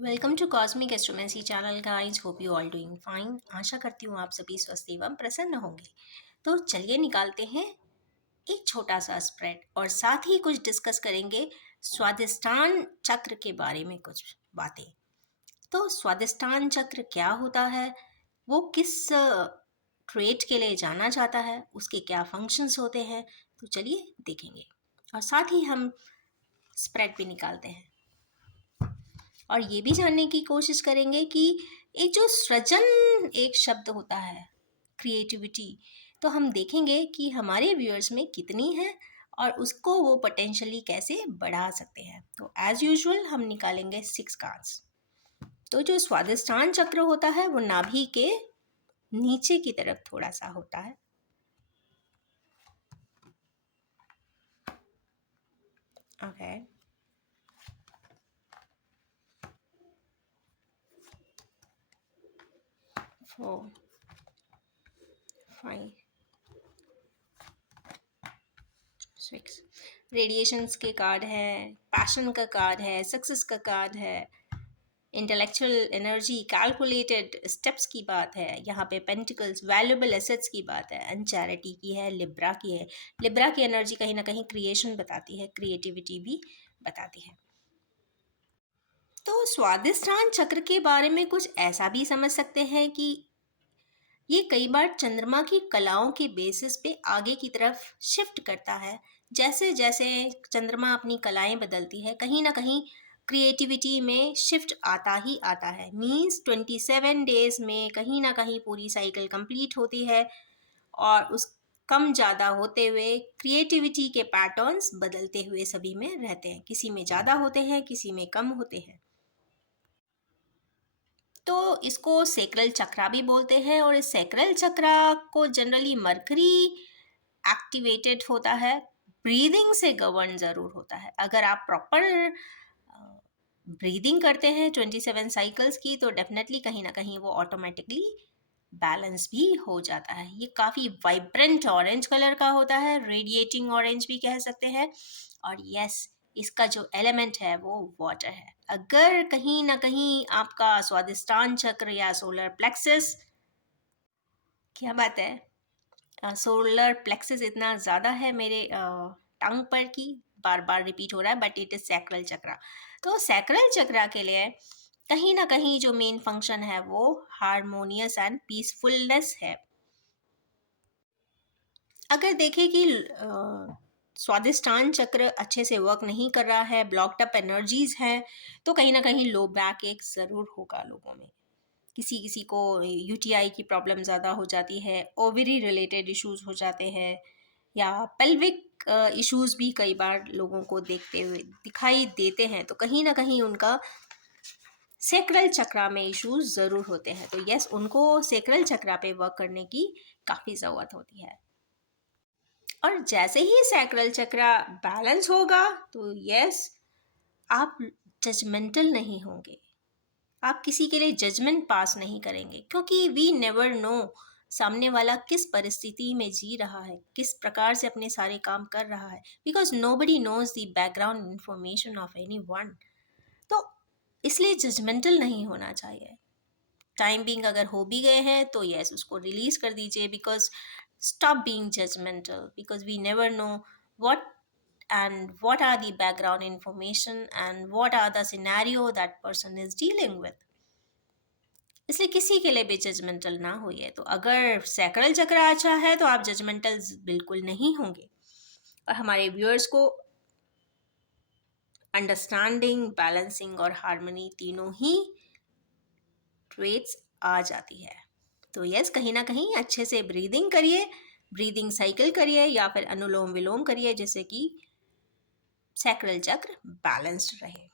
Welcome to cosmic astromancy channel guys. Hope you all doing fine. आशा करती हूँ आप सभी स्वस्थ एवं प्रसन्न होंगे। तो चलिए निकालते हैं एक छोटा सा स्प्रेड और साथ ही कुछ डिस्कस करेंगे स्वादिष्टान चक्र के बारे में कुछ बातें। तो स्वादिष्टान चक्र क्या होता है, वो किस ट्रेट के लिए जाना जाता है, उसके क्या फंक्शंस होते हैं, तो चलिए देखेंगे। और साथ ही हम स्प्रेड भी निकालते हैं और ये भी जानने की कोशिश करेंगे कि एक जो सृजन एक शब्द होता है, क्रिएटिविटी, तो हम देखेंगे कि हमारे व्यूअर्स में कितनी है और उसको वो पोटेंशियली कैसे बढ़ा सकते हैं। तो एज यूजुअल हम निकालेंगे 6 कार्ड्स। तो जो स्वादिष्टान चक्र होता है वो नाभि के नीचे की तरफ थोड़ा सा होता है। ओके, 4 5 6 रेडिएशंस के कार्ड है, पैशन का कार्ड है, सक्सेस का कार्ड है, इंटेलेक्चुअल एनर्जी, कैलकुलेटेड स्टेप्स की बात है, यहाँ पे पेंटिकल्स, वैल्यूएबल एसेट्स की बात है, अनचैरिटी की है, लिब्रा की है। लिब्रा की एनर्जी कहीं ना कहीं क्रिएशन बताती है, क्रिएटिविटी भी बताती है। तो स्वादिष्टान चक्र के बारे में कुछ ऐसा भी समझ सकते हैं कि ये कई बार चंद्रमा की कलाओं के बेसिस पे आगे की तरफ शिफ्ट करता है। जैसे जैसे चंद्रमा अपनी कलाएं बदलती है, कहीं ना कहीं क्रिएटिविटी में शिफ्ट आता ही आता है। मीन्स 27 डेज में कहीं ना कहीं पूरी साइकिल कंप्लीट होती है और उस कम ज़्यादा होते हुए क्रिएटिविटी के पैटर्न्स बदलते हुए सभी में रहते हैं। किसी में ज़्यादा होते हैं, किसी में कम होते हैं। तो इसको सेक्रल चक्रा भी बोलते हैं और इस सेक्रल चक्रा को जनरली मरकरी एक्टिवेटेड होता है, ब्रीदिंग से गवर्न ज़रूर होता है। अगर आप प्रॉपर ब्रीदिंग करते हैं 27 साइकिल्स की तो डेफिनेटली कहीं ना कहीं वो ऑटोमेटिकली बैलेंस भी हो जाता है। ये काफ़ी वाइब्रेंट ऑरेंज कलर का होता है, रेडिएटिंग ऑरेंज भी कह सकते हैं। और यस, इसका जो एलिमेंट है वो वाटर है। अगर कहीं ना कहीं आपका स्वादिष्टान चक्र या सोलर प्लेक्सस, क्या बात है, सोलर प्लेक्सस इतना ज़्यादा है मेरे टंग पर कि बार बार रिपीट हो रहा है, बट इट इज़ सैक्रल चक्रा। तो सैक्रल चक्रा के लिए कहीं ना कहीं जो मेन फंक्शन है वो हारमोनियस एंड पीसफुलनेस है। अगर देखें कि स्वादिष्टान चक्र अच्छे से वर्क नहीं कर रहा है, ब्लॉक्ड अप एनर्जीज हैं, तो कहीं ना कहीं लो बैक एक ज़रूर होगा लोगों में। किसी किसी को यूटीआई की प्रॉब्लम ज़्यादा हो जाती है, ओवरी रिलेटेड इश्यूज हो जाते हैं, या पेल्विक इश्यूज भी कई बार लोगों को देखते हुए दिखाई देते हैं। तो कहीं ना कहीं उनका सेक्रल चक्रा में इश्यूज ज़रूर होते हैं। तो यस, उनको सेक्रल चक्रा पे वर्क करने की काफ़ी ज़रूरत होती है। और जैसे ही सैक्रल चक्रा बैलेंस होगा तो यस, आप जजमेंटल नहीं होंगे, आप किसी के लिए जजमेंट पास नहीं करेंगे, क्योंकि वी नेवर नो सामने वाला किस परिस्थिति में जी रहा है, किस प्रकार से अपने सारे काम कर रहा है, because nobody knows the background information of anyone. तो इसलिए जजमेंटल नहीं होना चाहिए। टाइम बिंग अगर हो भी गए हैं तो यस, उसको रिलीज कर दीजिए, because stop being judgmental, because we never know what what are the background information and what are the scenario that person is dealing with। इसलिए किसी के लिए भी जजमेंटल ना होइए। तो अगर सैक्रल चक्र अच्छा है तो आप जजमेंटल बिल्कुल नहीं होंगे। और हमारे व्यूअर्स को अंडरस्टैंडिंग, बैलेंसिंग और हार्मनी तीनों ही ट्रेट्स आ जाती है। तो यस, कहीं ना कहीं अच्छे से ब्रीदिंग करिए, ब्रीदिंग साइकिल करिए या फिर अनुलोम विलोम करिए, जिससे कि सैक्रल चक्र बैलेंस्ड रहे।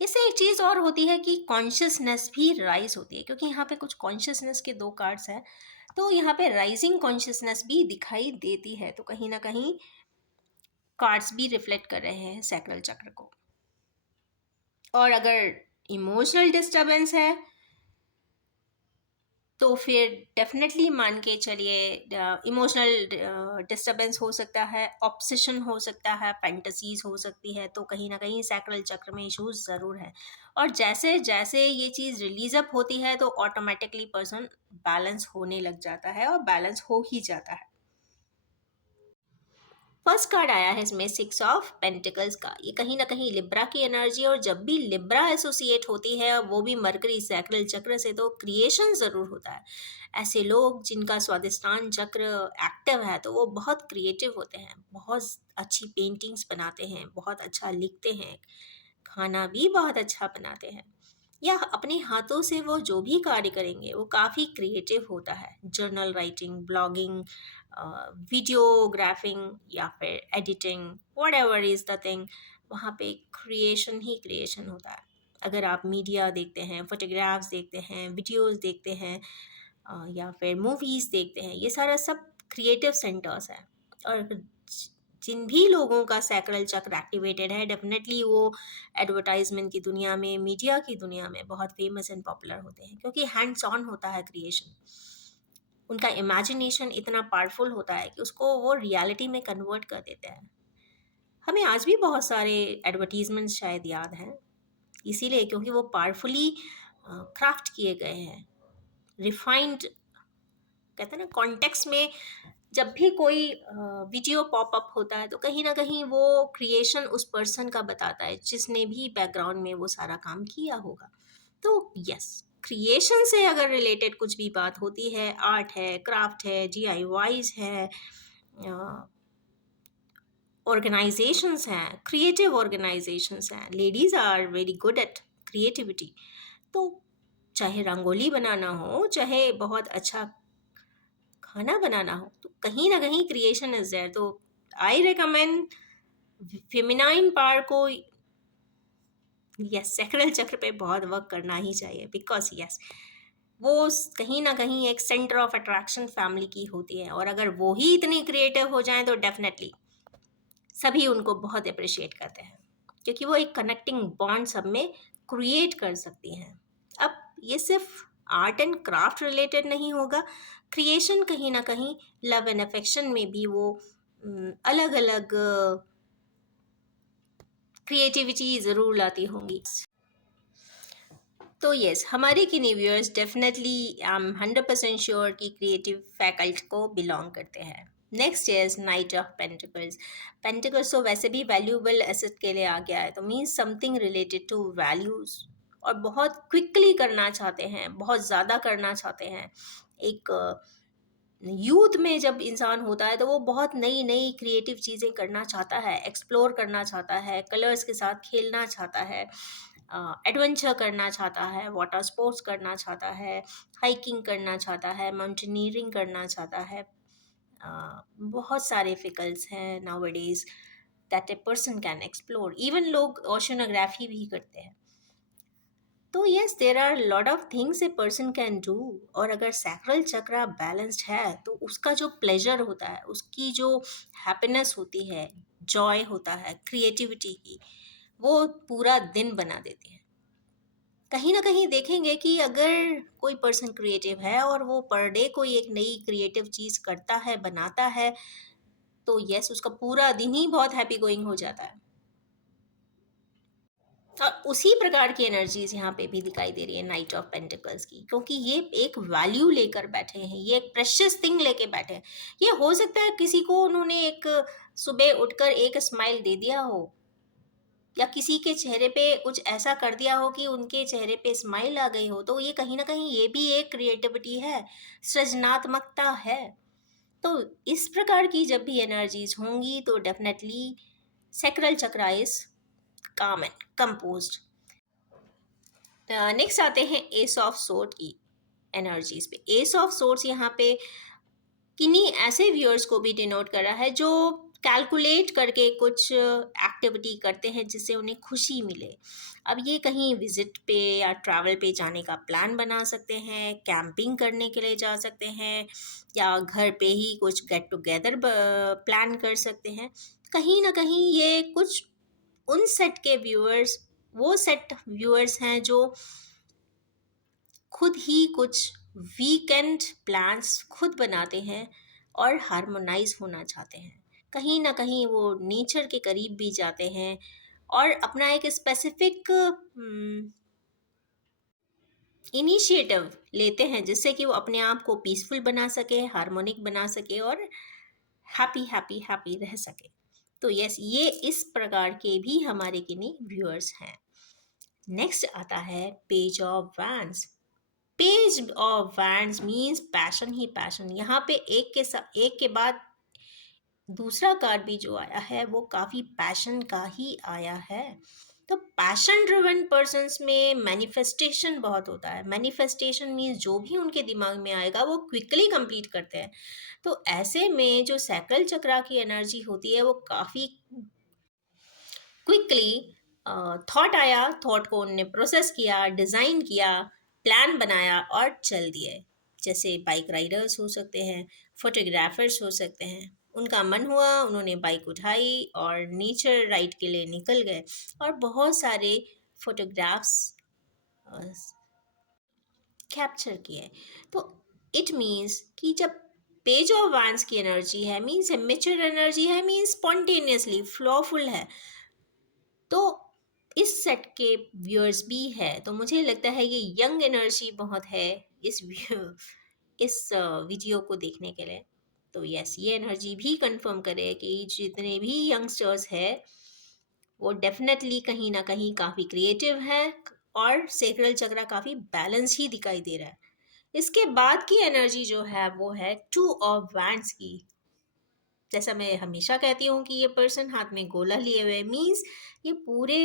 इससे एक चीज़ और होती है कि कॉन्शियसनेस भी राइज होती है, क्योंकि यहाँ पे कुछ कॉन्शियसनेस के 2 कार्ड्स हैं। तो यहाँ पे राइजिंग कॉन्शियसनेस भी दिखाई देती है। तो कहीं ना कहीं कार्ड्स भी रिफ्लेक्ट कर रहे हैं सैक्रल चक्र को। और अगर इमोशनल डिस्टर्बेंस है तो फिर डेफ़िनेटली मान के चलिए इमोशनल डिस्टर्बेंस हो सकता है, ऑब्सेशन हो सकता है, फैंटेसीज़ हो सकती है, तो कहीं न कहीं सैक्रल चक्र में इश्यूज़ ज़रूर हैं। और जैसे-जैसे ये चीज़ रिलीज़ अप होती है तो ऑटोमैटिकली पर्सन बैलेंस होने लग जाता है और बैलेंस हो ही जाता है। फर्स्ट कार्ड आया है इसमें सिक्स ऑफ पेंटिकल्स का। ये कहीं ना कहीं लिब्रा की एनर्जी, और जब भी लिब्रा एसोसिएट होती है वो भी मरकरी सैक्रल चक्र से, तो क्रिएशन ज़रूर होता है। ऐसे लोग जिनका स्वादिष्टान चक्र एक्टिव है तो वो बहुत क्रिएटिव होते हैं, बहुत अच्छी पेंटिंग्स बनाते हैं, बहुत अच्छा लिखते हैं, खाना भी बहुत अच्छा बनाते हैं, या अपने हाथों से वो जो भी कार्य करेंगे वो काफ़ी क्रिएटिव होता है। जर्नल राइटिंग, ब्लॉगिंग, वीडियोग्राफिंग या फिर editing, what ever is the thing, वहाँ पे क्रिएशन ही क्रिएशन होता है। अगर आप मीडिया देखते हैं, फोटोग्राफ्स देखते हैं, वीडियोस देखते हैं, या फिर मूवीज़ देखते हैं, ये सारा सब क्रिएटिव सेंटर्स हैं। और जिन भी लोगों का सैक्रल चक्र एक्टिवेटेड है, डेफिनेटली वो एडवर्टाइजमेंट की दुनिया में, मीडिया की दुनिया में बहुत फेमस एंड पॉपुलर होते हैं, क्योंकि हैंड्स ऑन होता है क्रिएशन। उनका इमेजिनेशन इतना पावरफुल होता है कि उसको वो रियलिटी में कन्वर्ट कर देते हैं। हमें आज भी बहुत सारे एडवर्टीजमेंट शायद याद हैं, इसीलिए क्योंकि वो पावरफुली क्राफ्ट किए गए हैं, रिफाइंड, कहते हैं ना कॉन्टेक्स्ट में। जब भी कोई वीडियो पॉपअप होता है तो कहीं ना कहीं वो क्रिएशन उस पर्सन का बताता है जिसने भी बैकग्राउंड में वो सारा काम किया होगा। तो यस, क्रिएशन से अगर रिलेटेड कुछ भी बात होती है, आर्ट है, क्राफ्ट है, DIYs है, ऑर्गेनाइजेशंस हैं, क्रिएटिव ऑर्गेनाइजेशंस हैं, ladies are very good at creativity. तो चाहे रंगोली बनाना हो, चाहे बहुत अच्छा खाना बनाना हो, तो कहीं ना कहीं क्रिएशन इज देयर। तो आई रिकमेंड फेमिनाइन पार्ट को, यस, सैक्रल चक्र पे बहुत वर्क करना ही चाहिए, बिकॉज यस, वो कहीं ना कहीं एक सेंटर ऑफ अट्रैक्शन फैमिली की होती है, और अगर वो ही इतनी क्रिएटिव हो जाए तो डेफिनेटली सभी उनको बहुत अप्रिशिएट करते हैं, क्योंकि वो एक कनेक्टिंग बॉन्ड सब में क्रिएट कर सकती हैं। अब ये सिर्फ आर्ट एंड क्राफ्ट रिलेटेड नहीं होगा, क्रिएशन कहीं ना कहीं लव एंड अफेक्शन में भी वो अलग अलग क्रिएटिविटी ज़रूर लाती होंगी। तो यस, हमारे किन्हीं viewers definitely I am 100% sure कि क्रिएटिव फैकल्ट को बिलोंग करते हैं। Next is night of pentacles. Pentacles तो वैसे भी वैल्यूएबल एसेट के लिए आ गया है, तो means something related to values, और बहुत क्विकली करना चाहते हैं, बहुत ज़्यादा करना चाहते हैं। एक यूथ में जब इंसान होता है तो वो बहुत नई नई क्रिएटिव चीज़ें करना चाहता है, एक्सप्लोर करना चाहता है, कलर्स के साथ खेलना चाहता है, एडवेंचर करना चाहता है, वाटर स्पोर्ट्स करना चाहता है, हाइकिंग करना चाहता है, माउंटेनियरिंग करना चाहता है। बहुत सारे फिकल्स हैं nowadays that a person can explore, even लोग ओशनोग्राफी भी करते हैं। तो yes, there are lot of things a person can do. और अगर सैक्रल चक्र बैलेंस्ड है तो उसका जो प्लेजर होता है, उसकी जो हैप्पीनेस होती है, जॉय होता है क्रिएटिविटी की, वो पूरा दिन बना देती है। कहीं ना कहीं देखेंगे कि अगर कोई पर्सन क्रिएटिव है और वो पर डे कोई एक नई क्रिएटिव चीज़ करता है, बनाता है, तो यस, उसका पूरा दिन ही बहुत हैप्पी गोइंग हो जाता है। और उसी प्रकार की एनर्जीज यहाँ पे भी दिखाई दे रही है नाइट ऑफ पेंटिकल्स की, क्योंकि ये एक वैल्यू लेकर बैठे हैं, ये एक प्रेशियस थिंग लेके बैठे हैं। ये हो सकता है किसी को उन्होंने एक सुबह उठकर एक स्माइल दे दिया हो, या किसी के चेहरे पे कुछ ऐसा कर दिया हो कि उनके चेहरे पे स्माइल आ गई हो, तो ये कहीं ना कहीं ये भी एक क्रिएटिविटी है, सृजनात्मकता है। तो इस प्रकार की जब भी एनर्जीज होंगी तो डेफिनेटली सैक्रल चक्र इज काम एंड कंपोज्ड। नेक्स्ट आते हैं एस ऑफ सोर्ड की एनर्जीज पे। एस ऑफ सोर्ड्स यहाँ पे किन्हीं ऐसे व्यूअर्स को भी डिनोट कर रहा है जो कैलकुलेट करके कुछ एक्टिविटी करते हैं जिससे उन्हें खुशी मिले। अब ये कहीं विजिट पे या ट्रैवल पे जाने का प्लान बना सकते हैं, कैंपिंग करने के लिए जा सकते हैं, या घर पे ही कुछ गेट टुगेदर प्लान कर सकते हैं। कहीं ना कहीं ये कुछ उन सेट के व्यूअर्स, वो सेट व्यूअर्स हैं जो खुद ही कुछ वीकेंड प्लान्स खुद बनाते हैं और हार्मोनाइज होना चाहते हैं। कहीं ना कहीं वो नेचर के करीब भी जाते हैं और अपना एक स्पेसिफिक इनिशिएटिव लेते हैं जिससे कि वो अपने आप को पीसफुल बना सके, हार्मोनिक बना सके और हैप्पी हैप्पी हैप्पी रह सके। तो यस, ये इस प्रकार के भी हमारे किन्हीं व्यूअर्स हैं। नेक्स्ट आता है page of wands. Page of wands means passion he passion. यहाँ पे एक के बाद दूसरा कार्ड भी जो आया है वो काफ़ी पैशन का ही आया है। तो पैशन ड्रिवन पर्सन्स में मैनिफेस्टेशन बहुत होता है। मैनिफेस्टेशन मीन्स जो भी उनके दिमाग में आएगा वो क्विकली कंप्लीट करते हैं। तो ऐसे में जो सैक्रल चक्रा की एनर्जी होती है वो काफ़ी क्विकली थॉट आया, थॉट को उनने प्रोसेस किया, डिज़ाइन किया, प्लान बनाया और चल दिए। जैसे बाइक राइडर्स हो सकते हैं, फोटोग्राफर्स हो सकते हैं। उनका मन हुआ, उन्होंने बाइक उठाई और नेचर राइड के लिए निकल गए और बहुत सारे फोटोग्राफ्स कैप्चर किए। तो इट मीन्स कि जब पेज ऑफ वांस की एनर्जी है मीन्स मेच्योर एनर्जी है, मीन्स स्पॉन्टेनियसली फ्लोफुल है। तो इस सेट के व्यूअर्स भी है तो मुझे लगता है ये यंग एनर्जी बहुत है इस वीडियो को देखने के लिए। तो यस, ये एनर्जी भी कंफर्म करे कि जितने भी यंगस्टर्स है वो डेफिनेटली कहीं ना कहीं काफ़ी क्रिएटिव है और सेक्रल चक्रा काफ़ी बैलेंस ही दिखाई दे रहा है। इसके बाद की एनर्जी जो है वो है टू ऑफ वैंड्स की। जैसा मैं हमेशा कहती हूँ कि ये पर्सन हाथ में गोला लिए हुए मीन्स ये पूरे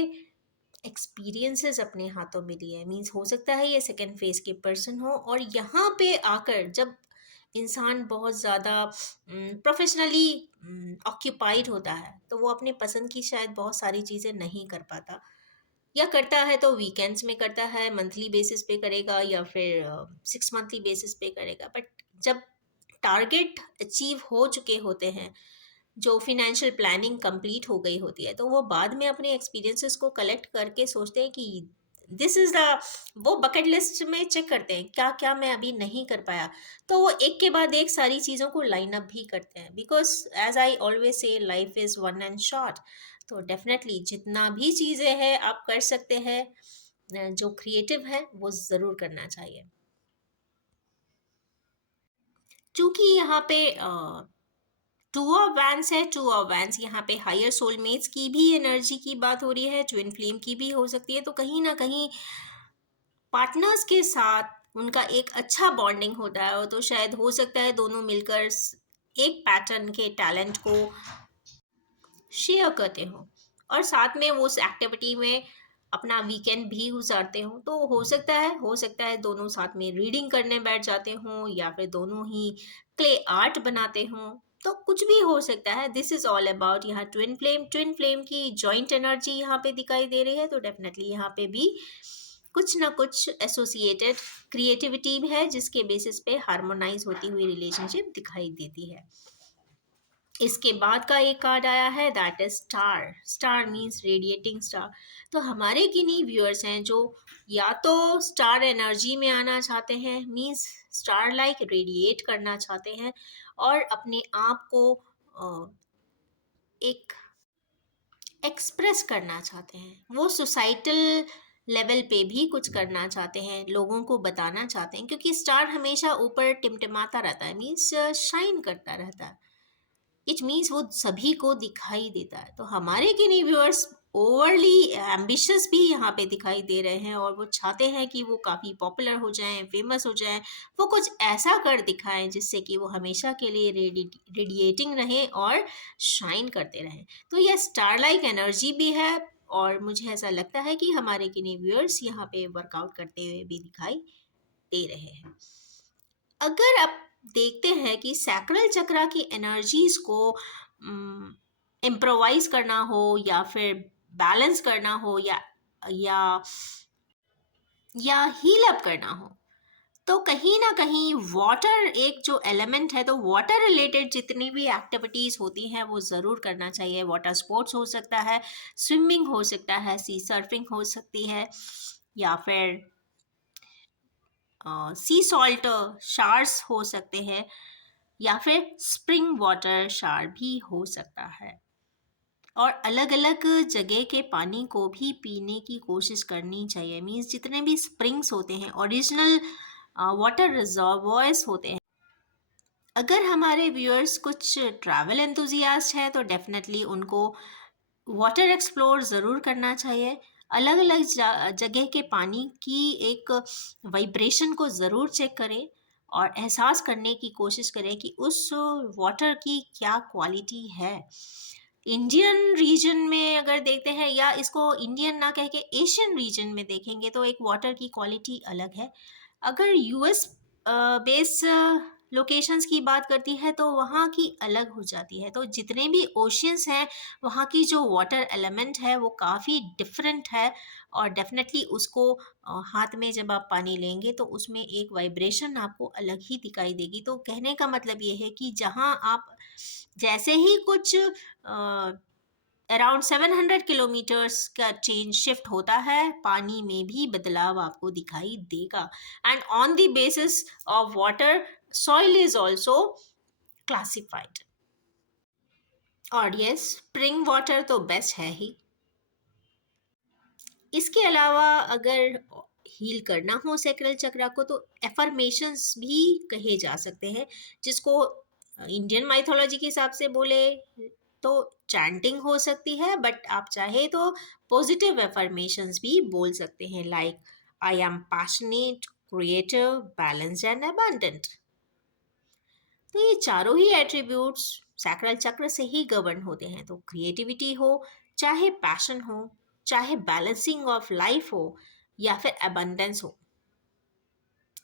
एक्सपीरियंसेस अपने हाथों में लिए। मीन्स हो सकता है ये सेकेंड फेज के पर्सन हो और यहाँ पे आकर जब इंसान बहुत ज़्यादा प्रोफेशनली ऑक्यूपाइड होता है तो वो अपने पसंद की शायद बहुत सारी चीज़ें नहीं कर पाता, या करता है तो वीकेंड्स में करता है, मंथली बेसिस पे करेगा या फिर 6 मंथली बेसिस पे करेगा। बट जब टारगेट अचीव हो चुके होते हैं, जो फिनेंशियल प्लानिंग कंप्लीट हो गई होती है, तो वो बाद में अपने एक्सपीरियंसेस को कलेक्ट करके सोचते हैं कि दिस इज़ द, वो बकेट लिस्ट में चेक करते हैं क्या क्या मैं अभी नहीं कर पाया। तो वो एक के बाद एक सारी चीज़ों को लाइन अप भी करते हैं because as I always say life is one and short. तो डेफिनेटली जितना भी चीज़ें हैं आप कर सकते हैं, जो क्रिएटिव है वो ज़रूर करना चाहिए। चूंकि यहाँ पे टू ऑफ वैंस है, टू ऑफ वैंस यहाँ पे हायर सोलमेट्स की भी एनर्जी की बात हो रही है, ट्विन फ्लेम की भी हो सकती है। तो कहीं ना कहीं पार्टनर्स के साथ उनका एक अच्छा बॉन्डिंग होता है तो शायद हो सकता है दोनों मिलकर एक पैटर्न के टैलेंट को शेयर करते हो और साथ में वो उस एक्टिविटी में अपना वीकेंड भी गुजारते हो। तो हो सकता है दोनों साथ में रीडिंग करने बैठ जाते हो या फिर दोनों ही क्ले आर्ट बनाते हो। तो कुछ भी हो सकता है। दिस इज ऑल अबाउट यहाँ ट्विन फ्लेम की जॉइंट एनर्जी यहाँ पे दिखाई दे रही है। तो डेफिनेटली यहाँ पे भी कुछ ना कुछ एसोसिएटेड क्रिएटिविटी है जिसके बेसिस पे हार्मोनाइज होती हुई रिलेशनशिप दिखाई देती है। इसके बाद का एक कार्ड आया है that is star. Star means radiating star. तो हमारे किन्हीं व्यूअर्स हैं जो या तो स्टार एनर्जी में आना चाहते हैं, मीन्स स्टार लाइक रेडिएट करना चाहते हैं और अपने आप को एक एक्सप्रेस करना चाहते हैं। वो सोसाइटल लेवल पे भी कुछ करना चाहते हैं, लोगों को बताना चाहते हैं, क्योंकि स्टार हमेशा ऊपर टिमटिमाता रहता है, मीन्स शाइन करता रहता है। इट मीन्स वो सभी को दिखाई देता है। तो हमारे किन्हीं व्यूअर्स ओवरली एम्बिशियस भी यहाँ पे दिखाई दे रहे हैं और वो चाहते हैं कि वो काफ़ी पॉपुलर हो जाएं, फेमस हो जाएं, वो कुछ ऐसा कर दिखाएं जिससे कि वो हमेशा के लिए रेडिएटिंग रहें और शाइन करते रहें। तो यह स्टार लाइक एनर्जी भी है और मुझे ऐसा लगता है कि हमारे किन्हीं व्यूअर्स यहाँ पे वर्कआउट करते हुए भी दिखाई दे रहे हैं। अगर आप देखते हैं कि सैक्रल चक्रा की एनर्जीज को इम्प्रोवाइज करना हो या फिर बैलेंस करना हो या या हील अप करना हो, तो कहीं ना कहीं वाटर एक जो एलिमेंट है, तो वाटर रिलेटेड जितनी भी एक्टिविटीज़ होती हैं वो ज़रूर करना चाहिए। वाटर स्पोर्ट्स हो सकता है, स्विमिंग हो सकता है, सी सर्फिंग हो सकती है, या फिर सी सॉल्ट शार्स हो सकते हैं, या फिर स्प्रिंग वाटर शार भी हो सकता है। और अलग अलग जगह के पानी को भी पीने की कोशिश करनी चाहिए। मीन्स जितने भी स्प्रिंग्स होते हैं, ओरिजिनल वाटर रिजर्वॉयर्स होते हैं। अगर हमारे व्यूअर्स कुछ ट्रैवल एंथुजियास्ट है तो डेफिनेटली उनको वाटर एक्सप्लोर ज़रूर करना चाहिए। अलग अलग जगह के पानी की एक वाइब्रेशन को ज़रूर चेक करें और एहसास करने की कोशिश करें कि उस वाटर की क्या क्वालिटी है। इंडियन रीजन में अगर देखते हैं, या इसको इंडियन ना कह के एशियन रीजन में देखेंगे, तो एक वाटर की क्वालिटी अलग है। अगर यूएस बेस लोकेशंस की बात करती है तो वहाँ की अलग हो जाती है। तो जितने भी ओशियंस हैं, वहाँ की जो वाटर एलिमेंट है वो काफ़ी डिफरेंट है। और डेफिनेटली उसको हाथ में जब आप पानी लेंगे तो उसमें एक वाइब्रेशन आपको अलग ही दिखाई देगी। तो कहने का मतलब ये है कि जहाँ आप जैसे ही कुछ अराउंड 700 किलोमीटर्स का चेंज शिफ्ट होता है, पानी में भी बदलाव आपको दिखाई देगा। And on the basis of water, soil is also classified. और यस, स्प्रिंग वाटर तो बेस्ट है ही। इसके अलावा अगर हील करना हो सैक्रल चक्रा को, तो एफर्मेशंस भी कहे जा सकते हैं, जिसको इंडियन माइथोलॉजी के हिसाब से बोले तो चैंटिंग हो सकती है, बट आप चाहे तो पॉजिटिव एफर्मेशंस भी बोल सकते हैं, like I am passionate, creative, balanced and abundant. तो ये चारों ही एट्रीब्यूट्स सैक्रल चक्र से ही गवर्न होते हैं। तो क्रिएटिविटी हो, चाहे पैशन हो, चाहे बैलेंसिंग ऑफ लाइफ हो, या फिर अबंडेंस हो,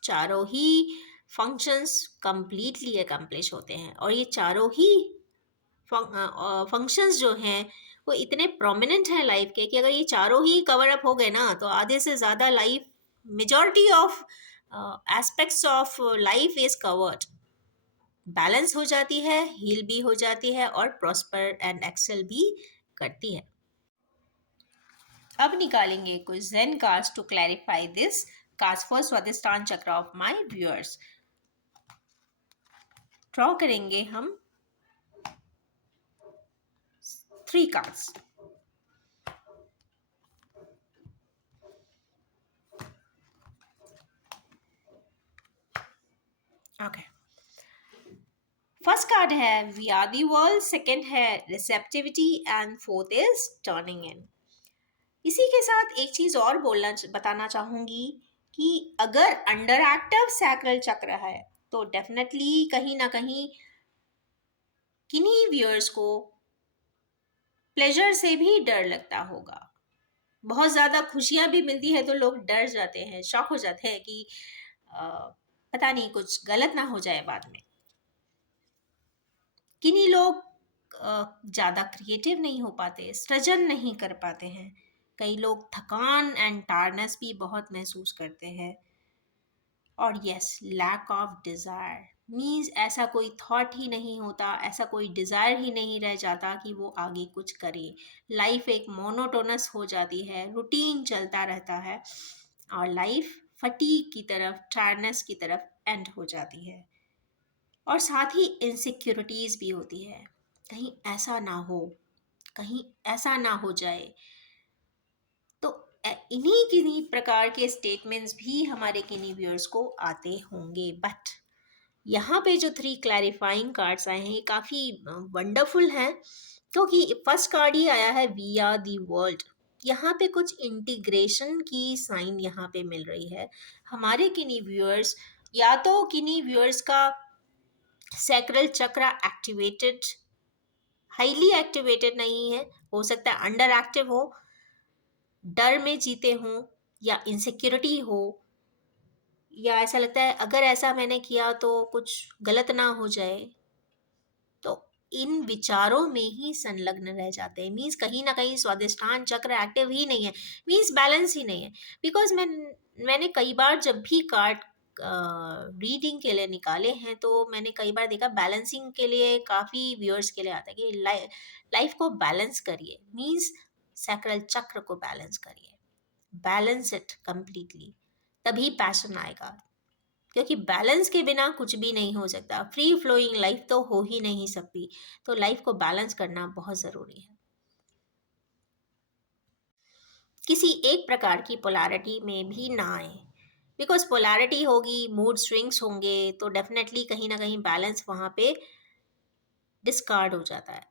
चारों ही फंक्शंस कंप्लीटली अकम्प्लिश होते हैं। और ये चारों ही फंक्शंस जो हैं वो इतने प्रोमिनेंट हैं लाइफ के, कि अगर ये चारों ही कवर अप हो गए ना, तो आधे से ज़्यादा life, majority of aspects of life is covered. Balance हो जाती है, हील भी हो जाती है, और प्रॉस्पर एंड एक्सेल भी करती है। अब निकालेंगे कुछ Zen cards to clarify this cards for Swadhisthana chakra of my viewers. Draw करेंगे हम 3 कार्ड्स। ओके, फर्स्ट कार्ड है we are the world, second है receptivity, and fourth is turning in. इसी के साथ एक चीज और बताना चाहूंगी कि अगर अंडर एक्टिव सैक्रल चक्र है तो डेफिनेटली कहीं ना कहीं किन्हीं व्यूअर्स को प्लेजर से भी डर लगता होगा। बहुत ज़्यादा खुशियां भी मिलती है तो लोग डर जाते हैं, शॉक हो जाते हैं कि पता नहीं कुछ गलत ना हो जाए बाद में। किन्हीं लोग ज़्यादा क्रिएटिव नहीं हो पाते, सृजन नहीं कर पाते हैं। कई लोग थकान एंड टायर्डनेस भी बहुत महसूस करते हैं। और yes, lack of desire means ऐसा कोई थॉट ही नहीं होता, ऐसा कोई डिज़ायर ही नहीं रह जाता कि वो आगे कुछ करे। लाइफ एक मोनोटोनस हो जाती है, रूटीन चलता रहता है, और लाइफ फटीग की तरफ, टायर्डनेस की तरफ एंड हो जाती है। और साथ ही इनसिक्योरिटीज़ भी होती है, कहीं ऐसा ना हो, कहीं ऐसा ना हो जाए। तो इन्हीं किन्हीं प्रकार के स्टेटमेंट्स भी हमारे किन्हीं व्यूअर्स को आते होंगे। बट यहाँ पे जो 3 क्लैरिफाइंग कार्ड्स आए हैं ये काफ़ी वंडरफुल हैं, क्योंकि फर्स्ट कार्ड ही आया है वी आर दी वर्ल्ड। यहाँ पे कुछ इंटीग्रेशन की साइन यहाँ पे मिल रही है। हमारे किन्हीं व्यूअर्स, या तो किन्हीं व्यूअर्स का सैक्रल चक्र एक्टिवेटेड, हाईली एक्टिवेटेड नहीं है, हो सकता है अंडर एक्टिव हो, डर में जीते हों, या इनसिक्योरिटी हो, या ऐसा लगता है अगर ऐसा मैंने किया तो कुछ गलत ना हो जाए। तो इन विचारों में ही संलग्न रह जाते हैं। मीन्स कहीं ना कहीं स्वादिष्टान चक्र एक्टिव ही नहीं है, मीन्स बैलेंस ही नहीं है। बिकॉज मैंने कई बार जब भी कार्ड रीडिंग के लिए निकाले हैं तो मैंने कई बार देखा बैलेंसिंग के लिए काफ़ी व्यूअर्स के लिए आता है कि लाइफ को बैलेंस करिए। मीन्स सैक्रल चक्र को बैलेंस करिए, बैलेंस इट कंप्लीटली, तभी पैशन आएगा, क्योंकि बैलेंस के बिना कुछ भी नहीं हो सकता, फ्री फ्लोइंग लाइफ तो हो ही नहीं सकती। तो लाइफ को बैलेंस करना बहुत ज़रूरी है। किसी एक प्रकार की पोलैरिटी में भी ना आए, बिकॉज पोलैरिटी होगी, मूड स्विंग्स होंगे, तो डेफिनेटली कहीं ना कहीं बैलेंस वहाँ पे डिस्कार्ड हो जाता है।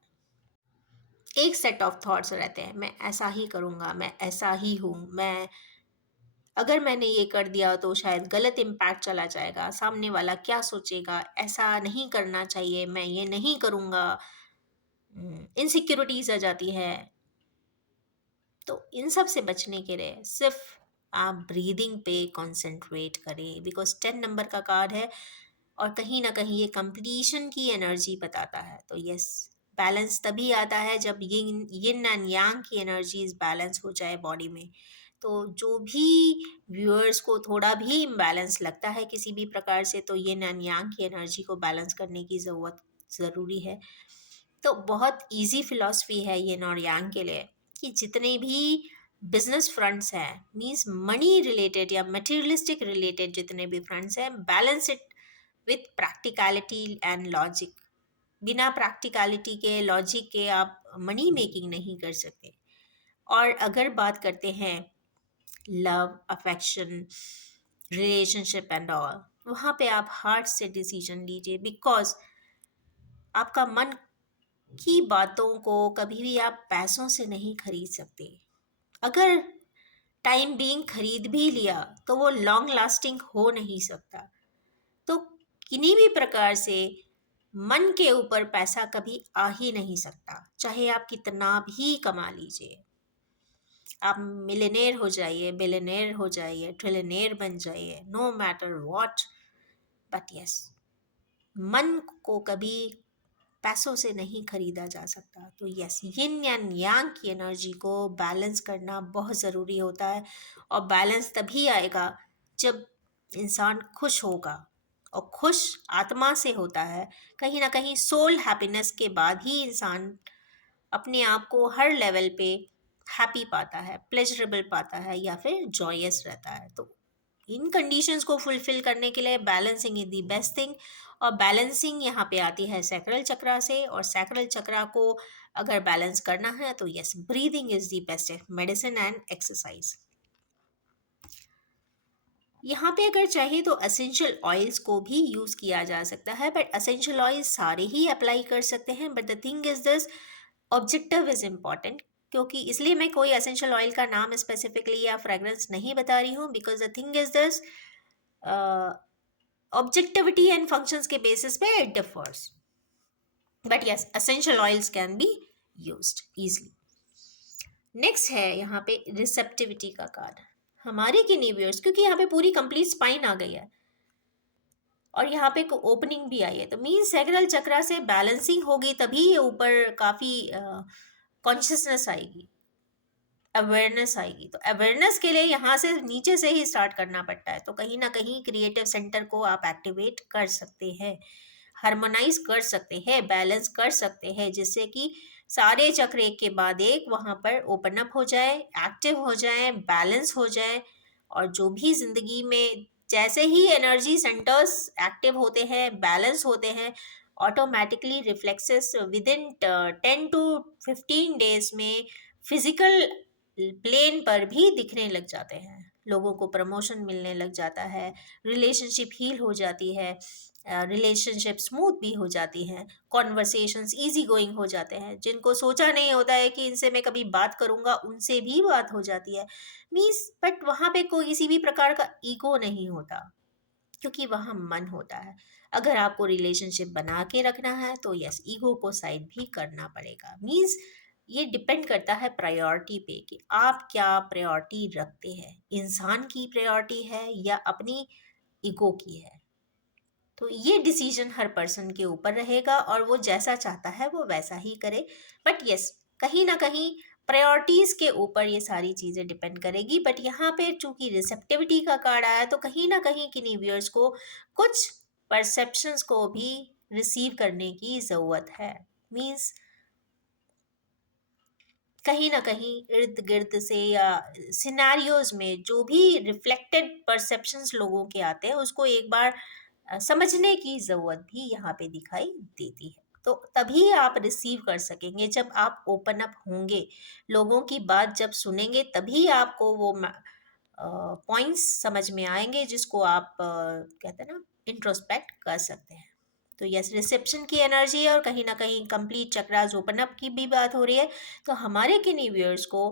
एक सेट ऑफ थॉट्स रहते हैं, मैं ऐसा ही करूँगा, मैं ऐसा ही हूँ, मैं अगर मैंने ये कर दिया तो शायद गलत इम्पैक्ट चला जाएगा, सामने वाला क्या सोचेगा, ऐसा नहीं करना चाहिए, मैं ये नहीं करूँगा, इनसिक्योरिटीज आ जाती है। तो इन सब से बचने के लिए सिर्फ आप ब्रीदिंग पे कंसंट्रेट करें, बिकॉज 10 नंबर का कार्ड है और कहीं ना कहीं ये कंप्लीशन की एनर्जी बताता है। तो यस, बैलेंस तभी आता है जब यिन यिन एंड यांग की एनर्जीज बैलेंस हो जाए बॉडी में। तो जो भी व्यूअर्स को थोड़ा भी इम्बैलेंस लगता है किसी भी प्रकार से, तो यिन एंड यांग की एनर्जी को बैलेंस करने की ज़रूरत ज़रूरी है। तो बहुत इजी फिलॉसफी है यिन और यांग के लिए, कि जितने भी बिजनेस फ्रंट्स हैं, मींस मनी रिलेटेड या मटेरियलिस्टिक रिलेटेड जितने भी फ्रंट्स हैं, balance it with practicality and logic. बिना प्रैक्टिकलिटी के, लॉजिक के आप मनी मेकिंग नहीं कर सकते। और अगर बात करते हैं love, affection, relationship and all, वहाँ पे आप हार्ट से डिसीजन लीजिए, बिकॉज आपका मन की बातों को कभी भी आप पैसों से नहीं खरीद सकते। अगर टाइम बीइंग खरीद भी लिया तो वो लॉन्ग लास्टिंग हो नहीं सकता। तो किन्हीं भी प्रकार से मन के ऊपर पैसा कभी आ ही नहीं सकता, चाहे आप कितना भी कमा लीजिए। आप मिलियनेयर हो जाइए, बिलियनेयर हो जाइए, ट्रिलियनेयर बन जाइए, no matter what, but yes, मन को कभी पैसों से नहीं खरीदा जा सकता। तो यस, यिन एंड यांग की एनर्जी को बैलेंस करना बहुत ज़रूरी होता है। और बैलेंस तभी आएगा जब इंसान खुश होगा, और खुश आत्मा से होता है। कहीं ना कहीं सोल हैप्पीनेस के बाद ही इंसान अपने आप को हर लेवल पे हैप्पी पाता है, प्लेजरेबल पाता है, या फिर जॉयस रहता है। तो इन कंडीशंस को फुलफिल करने के लिए balancing is the best thing. और बैलेंसिंग यहाँ पे आती है सैक्रल चक्रा से, और सैक्रल चक्रा को अगर बैलेंस करना है तो yes, breathing is the best medicine and exercise. यहाँ पे अगर चाहे तो असेंशियल ऑयल्स को भी यूज़ किया जा सकता है, बट असेंशियल ऑयल्स सारे ही अप्लाई कर सकते हैं, but the thing is this, objective is important. क्योंकि इसलिए मैं कोई एसेंशियल ऑयल का नाम स्पेसिफिकली या फ्रेग्रेंस नहीं बता रही हूँ, because the thing is this, objectivity and functions के बेसिस पे it differs, but yes, essential oils can be used easily. Next है यहाँ पे रिसेप्टिविटी का कार्ड, हमारे किनीवियर्स, क्योंकि यहाँ पे पूरी कंप्लीट स्पाइन आ गई है और यहाँ पे ओपनिंग भी आई है, तो मीन सैक्रल चक्रा से बैलेंसिंग होगी तभी ये ऊपर काफ़ी कॉन्शियसनेस आएगी, अवेयरनेस आएगी। तो अवेयरनेस के लिए यहाँ से नीचे से ही स्टार्ट करना पड़ता है। तो कहीं ना कहीं क्रिएटिव सेंटर को आप एक्टिवेट कर सकते हैं, हार्मोनाइज कर सकते हैं, बैलेंस कर सकते हैं, जिससे कि सारे चक्र एक के बाद एक वहाँ पर ओपन अप हो जाए, एक्टिव हो जाए, बैलेंस हो जाए। और जो भी जिंदगी में जैसे ही एनर्जी सेंटर्स एक्टिव होते हैं, बैलेंस होते हैं, automatically reflexes with in 10 to 15 days में फिजिकल प्लेन पर भी दिखने लग जाते हैं। लोगों को प्रमोशन मिलने लग जाता है, रिलेशनशिप हील हो जाती है, रिलेशनशिप स्मूथ भी हो जाती हैं, कॉन्वर्सेशंस इजी गोइंग हो जाते हैं, जिनको सोचा नहीं होता है कि इनसे मैं कभी बात करूंगा, उनसे भी बात हो जाती है। मीन्स बट वहाँ पे कोई किसी भी प्रकार का ईगो नहीं होता, क्योंकि वहाँ मन होता है। अगर आपको रिलेशनशिप बना के रखना है तो यस, ईगो को साइड भी करना पड़ेगा। मीन्स ये डिपेंड करता है प्रायोरिटी पे, कि आप क्या प्रायोरिटी रखते हैं, इंसान की प्रायोरिटी है या अपनी ईगो की है। तो ये डिसीजन हर पर्सन के ऊपर रहेगा और वो जैसा चाहता है वो वैसा ही करे। बट यस, कहीं ना कहीं प्रायोरिटीज के ऊपर ये सारी चीज़ें डिपेंड करेगी। बट यहाँ पे चूंकि रिसेप्टिविटी का कार्ड आया, तो कहीं ना कहीं किन्हीं व्यूअर्स को कुछ परसेप्शंस को भी रिसीव करने की ज़रूरत है। मीन्स कहीं न कहीं इर्द-गिर्द से या सिनेरियोज़ में जो भी रिफ्लेक्टेड परसेप्शंस लोगों के आते हैं, उसको एक बार समझने की ज़रूरत भी यहाँ पे दिखाई देती है। तो तभी आप रिसीव कर सकेंगे जब आप ओपन अप होंगे, लोगों की बात जब सुनेंगे तभी आपको वो पॉइंट्स समझ में आएँगे जिसको आप कहते हैं ना इंट्रोस्पेक्ट कर सकते हैं। तो यस, रिसेप्शन की एनर्जी है और कहीं न कहीं कंप्लीट चक्रास ओपन अप की भी बात हो रही है, तो हमारे किन्हीं व्यूअर्स को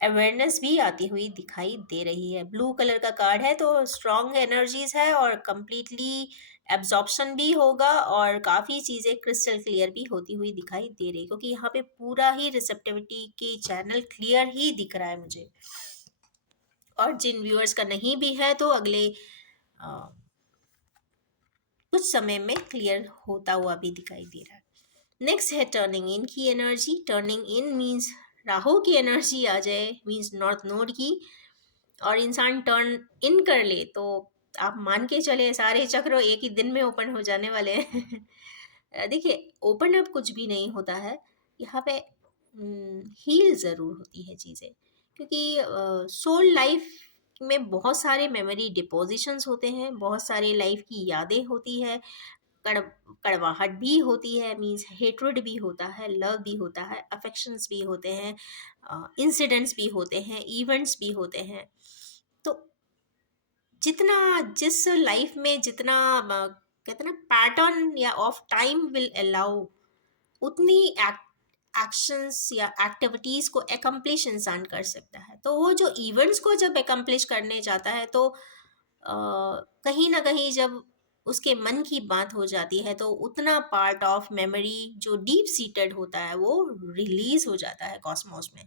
अवेयरनेस भी आती हुई दिखाई दे रही है। ब्लू कलर का कार्ड है तो स्ट्रॉन्ग एनर्जीज़ है और कंप्लीटली एब्ज़ॉर्प्शन भी होगा और काफ़ी चीज़ें क्रिस्टल क्लियर भी होती हुई दिखाई दे रही है, क्योंकि यहाँ पे पूरा ही रिसेप्टिविटी की चैनल क्लियर ही दिख रहा है मुझे। और जिन व्यूअर्स का नहीं भी है तो अगले अ, कुछ समय में क्लियर होता हुआ भी दिखाई दे रहा है। नेक्स्ट है टर्निंग इन की एनर्जी। टर्निंग इन मीन्स राहु की एनर्जी आ जाए, मीन्स नॉर्थ नोड की, और इंसान टर्न इन कर ले तो आप मान के चले सारे चक्र एक ही दिन में ओपन हो जाने वाले हैं। देखिए, ओपन अप कुछ भी नहीं होता है यहाँ पे, हील ज़रूर होती है चीज़ें, क्योंकि सोल लाइफ में बहुत सारे मेमोरी डिपोजिशंस होते हैं, बहुत सारे लाइफ की यादें होती है, कड़ कड़वाहट भी होती है, मीन्स हेट्रेड भी होता है, लव भी होता है, अफेक्शंस भी होते हैं, इंसिडेंट्स भी होते हैं, इवेंट्स भी होते हैं। तो जितना जिस लाइफ में जितना कहते हैं ना पैटर्न या ऑफ टाइम विल अलाउ, उतनी एक्शंस या एक्टिविटीज को एकम्प्लिश इंसान कर सकता है। तो वो जो इवेंट्स को जब एकम्प्लिश करने जाता है तो कहीं ना कहीं जब उसके मन की बात हो जाती है तो उतना पार्ट ऑफ मेमोरी जो डीप सीटेड होता है वो रिलीज हो जाता है कॉस्मोस में।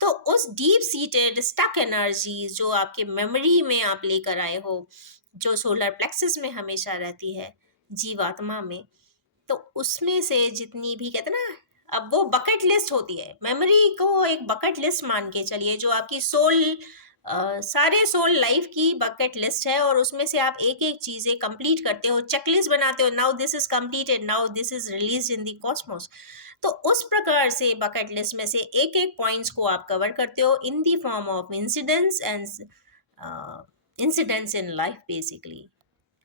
तो उस डीप सीटेड स्टक एनर्जीज जो आपके मेमोरी में आप लेकर आए हो, जो सोलर प्लेक्सस में हमेशा रहती है, जीवात्मा में, तो उसमें से जितनी भी कहते हैं ना, अब वो बकेट लिस्ट होती है, मेमोरी को एक बकेट लिस्ट मान के चलिए, जो आपकी सोल सारे सोल लाइफ की बकेट लिस्ट है और उसमें से आप एक एक चीजें कंप्लीट करते हो, चेकलिस्ट बनाते हो, now this is completed, now this is release in the Cosmos. तो उस प्रकार से बकेट लिस्ट में से एक एक पॉइंट्स को आप कवर करते हो in the form of incidents and incidents in life basically,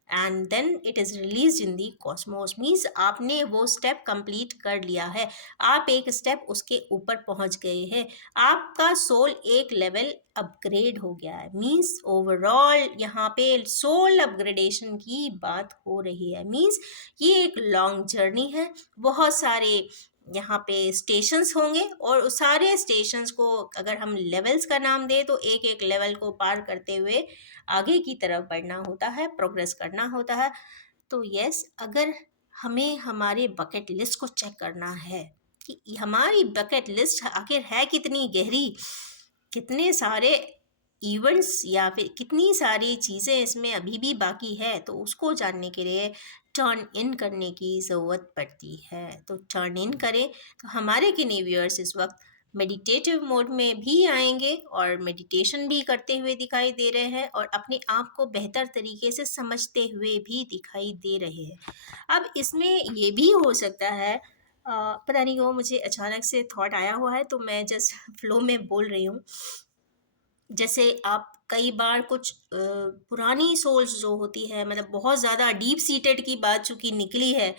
and then it is release in the cosmos, means आपने वो स्टेप कंप्लीट कर लिया है, आप एक स्टेप उसके ऊपर पहुंच गए हैं, आपका सोल एक लेवल अपग्रेड हो गया है, मीन्स ओवरऑल यहाँ पे सोल अपग्रेडेशन की बात हो रही है। मीन्स ये एक लॉन्ग जर्नी है, बहुत सारे यहाँ पे स्टेशंस होंगे और उस सारे स्टेशंस को अगर हम लेवल्स का नाम दें तो एक एक लेवल को पार करते हुए आगे की तरफ बढ़ना होता है, प्रोग्रेस करना होता है। तो यस, अगर हमें हमारे बकेट लिस्ट को चेक करना है कि हमारी बकेट लिस्ट आखिर है कितनी गहरी, कितने सारे इवेंट्स या फिर कितनी सारी चीज़ें इसमें अभी भी बाकी है, तो उसको जानने के लिए टर्न इन करने की ज़रूरत पड़ती है। तो टर्न इन करें, तो हमारे किन्हीं व्यूअर्स इस वक्त मेडिटेटिव मोड में भी आएंगे और मेडिटेशन भी करते हुए दिखाई दे रहे हैं और अपने आप को बेहतर तरीके से समझते हुए भी दिखाई दे रहे हैं। अब इसमें ये भी हो सकता है, पता नहीं वो मुझे अचानक से थॉट आया हुआ है तो मैं जस्ट फ्लो में बोल रही हूँ। जैसे आप कई बार कुछ पुरानी सोल्स जो होती है, मतलब बहुत ज़्यादा डीप सीटेड की बात चूंकि निकली है,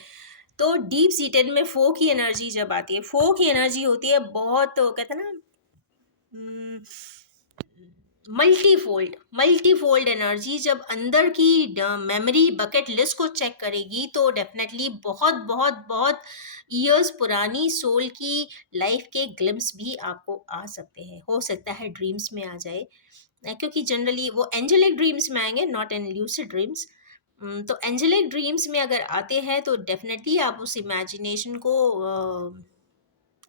तो डीप सीटेड में फो की एनर्जी जब आती है, फो की एनर्जी होती है बहुत, तो कहते हैं ना मल्टीफोल्ड एनर्जी, जब अंदर की मेमोरी बकेट लिस्ट को चेक करेगी तो डेफिनेटली बहुत बहुत बहुत ईयर्स पुरानी सोल की लाइफ के ग्लिम्स भी आपको आ सकते हैं, हो सकता है ड्रीम्स में आ जाए, क्योंकि जनरली वो एंजेलिक ड्रीम्स में आएंगे, नॉट इन ल्यूसिड ड्रीम्स। तो एंजेलिक ड्रीम्स में अगर आते हैं तो डेफिनेटली आप उस इमेजिनेशन को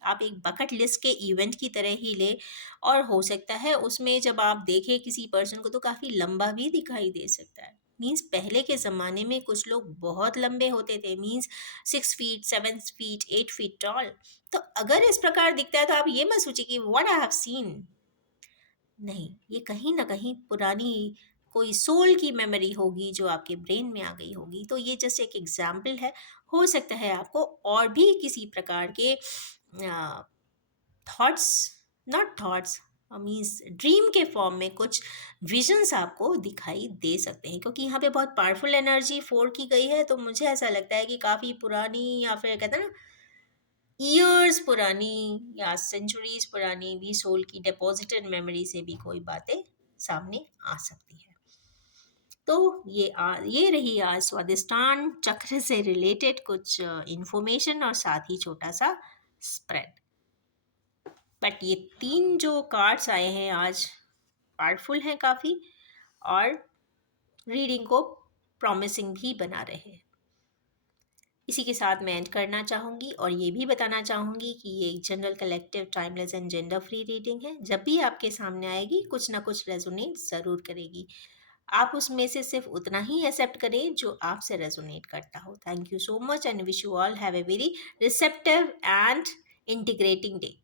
आप एक बकेट लिस्ट के इवेंट की तरह ही ले, और हो सकता है उसमें जब आप देखें किसी पर्सन को तो काफ़ी लंबा भी दिखाई दे सकता है। मीन्स पहले के ज़माने में कुछ लोग बहुत लंबे होते थे, means 6 feet 7 feet 8 feet tall. तो अगर इस प्रकार दिखता है तो आप ये मत सोचिए कि व्हाट आई हैव सीन, नहीं, ये कहीं ना कहीं पुरानी कोई सोल की मेमोरी होगी जो आपके ब्रेन में आ गई होगी। तो ये जस्ट एक एग्जाम्पल है, हो सकता है आपको और भी किसी प्रकार के thoughts not thoughts, means dream के फॉर्म में कुछ विजन्स आपको दिखाई दे सकते हैं, क्योंकि यहाँ पे बहुत पावरफुल एनर्जी फोर की गई है, तो मुझे ऐसा लगता है कि काफ़ी पुरानी, या फिर कहते हैं ना ईयर्स पुरानी या सेंचुरीज पुरानी भी सोल की डिपॉजिटेड मेमोरी से भी कोई बातें सामने आ सकती है। तो ये रही आज स्वादिष्टान चक्र से रिलेटेड कुछ इंफॉर्मेशन और साथ ही छोटा सा स्प्रेड। बट ये तीन जो कार्ड्स आए हैं आज पावरफुल हैं काफ़ी, और रीडिंग को प्रॉमिसिंग भी बना रहे हैं। इसी के साथ मैं एंड करना चाहूँगी और ये भी बताना चाहूँगी कि ये एक general collective timeless and gender free reading है। जब भी आपके सामने आएगी कुछ ना कुछ रेजोनेट ज़रूर करेगी। आप उसमें से सिर्फ उतना ही एक्सेप्ट करें जो आपसे रेजोनेट करता हो। Thank you so much and wish you all have a very receptive and integrating day.